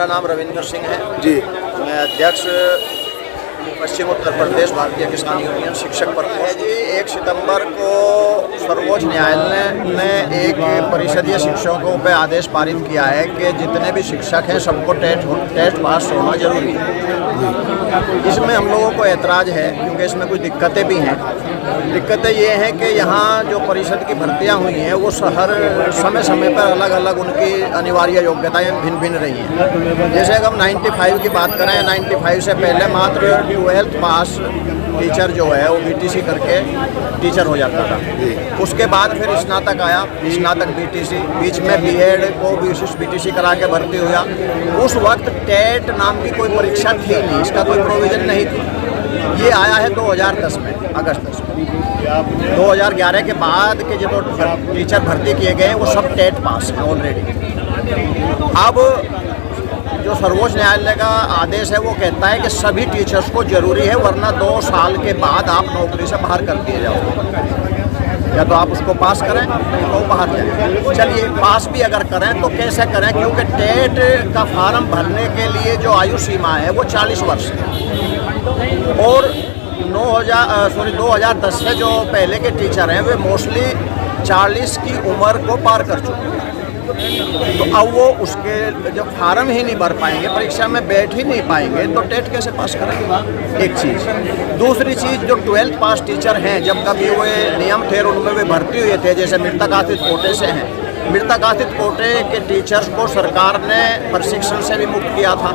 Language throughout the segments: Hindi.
मेरा नाम रविंदर सिंह है जी। मैं अध्यक्ष पश्चिम उत्तर प्रदेश भारतीय किसान यूनियन शिक्षक परिषद है जी। 1 सितंबर को सर्वोच्च न्यायालय ने एक परिषदीय शिक्षकों पे आदेश पारित किया है कि जितने भी शिक्षक हैं सबको टेस्ट पास होना जरूरी है। इसमें हम लोगों को ऐतराज़ है क्योंकि इसमें कुछ दिक्कतें भी हैं। दिक्कतें ये हैं कि यहाँ जो परिषद की भर्तियाँ हुई हैं वो हर समय समय पर अलग अलग उनकी अनिवार्य योग्यताएं भिन्न भिन्न रही हैं। जैसे अगर हम 95 की बात करें, 95 से पहले मात्र 12th पास टीचर जो है वो बीटीसी करके टीचर हो जाता था। उसके बाद फिर स्नातक आया, स्नातक बीटीसी, बीच में बीएड को विशिष्ट बीटीसी करा के भर्ती हुआ। उस वक्त टेट नाम की कोई परीक्षा थी नहीं, इसका कोई प्रोविज़न नहीं थी। ये आया है 2010 में, अगस्त में। 2011 के बाद के जो टीचर भर्ती किए गए वो सब टेट पास हैं ऑलरेडी। अब जो सर्वोच्च न्यायालय का आदेश है वो कहता है कि सभी टीचर्स को जरूरी है, वरना 2 साल के बाद आप नौकरी से बाहर कर दिए जाओ। या तो आप उसको पास करें तो बाहर जाएं। चलिए पास भी अगर करें तो कैसे करें, क्योंकि टेट का फार्म भरने के लिए जो आयु सीमा है वो 40 वर्ष है। और 2010 से जो पहले के टीचर हैं वे मोस्टली 40 की उम्र को पार कर चुके हैं। तो अब वो उसके जब फार्म ही नहीं भर पाएंगे, परीक्षा में बैठ ही नहीं पाएंगे, तो टेट कैसे पास करेंगे? एक चीज़। दूसरी चीज़, जो 12th पास टीचर हैं जब कभी वे नियम थे उनमें वे भर्ती हुए थे, जैसे मृतकाथित कोटे से हैं, मृतकाथित कोटे के टीचर्स को सरकार ने प्रशिक्षण से भी मुक्त किया था।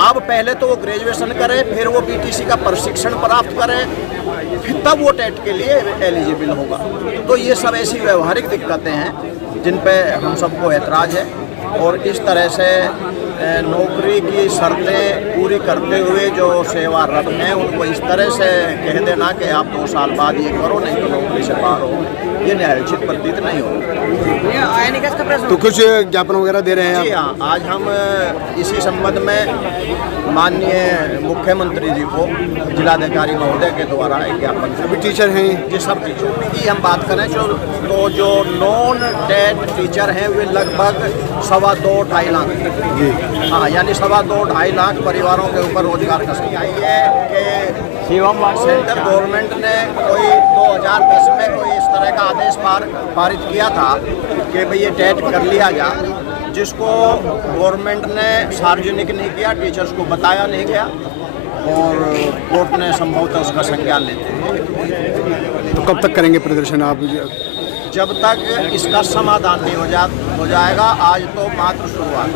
अब पहले तो वो ग्रेजुएशन करें, फिर वो बीटीसी का प्रशिक्षण प्राप्त करें, फिर तब वो टेट के लिए एलिजिबल होगा। तो ये सब ऐसी व्यवहारिक दिक्कतें हैं जिन पे हम सबको ऐतराज़ है। और इस तरह से नौकरी की शर्तें पूरी करते हुए जो सेवारत हैं उनको इस तरह से कह देना कि आप 2 साल बाद ये करो, नहीं तो नौकरी से बाहर हो, ये न्यायोचित प्रतीत नहीं होगा। तो कुछ ज्ञापन वगैरह दे रहे हैं? जी हाँ, आज हम इसी संबंध में माननीय मुख्यमंत्री जी को जिलाधिकारी महोदय के द्वारा एक ज्ञापन। अभी टीचर हैं जी, सब टीचर की हम बात करें तो जो नॉन टेट टीचर हैं वे लगभग 2.25 लाख जी। हाँ, यानी 2.25 लाख परिवारों के ऊपर रोजगार का आई है कि सेंट्रल गवर्नमेंट ने कोई 2010 में कोई इस तरह का आदेश पारित किया था कि भाई ये टेट कर लिया जा, जिसको गवर्नमेंट ने सार्वजनिक नहीं किया, टीचर्स को बताया नहीं गया और कोर्ट ने संभवतः उसका संज्ञान लेते हैं। तो कब तक करेंगे प्रदर्शन आप? जब तक इसका समाधान नहीं हो जाएगा। आज तो मात्र शुरुआत।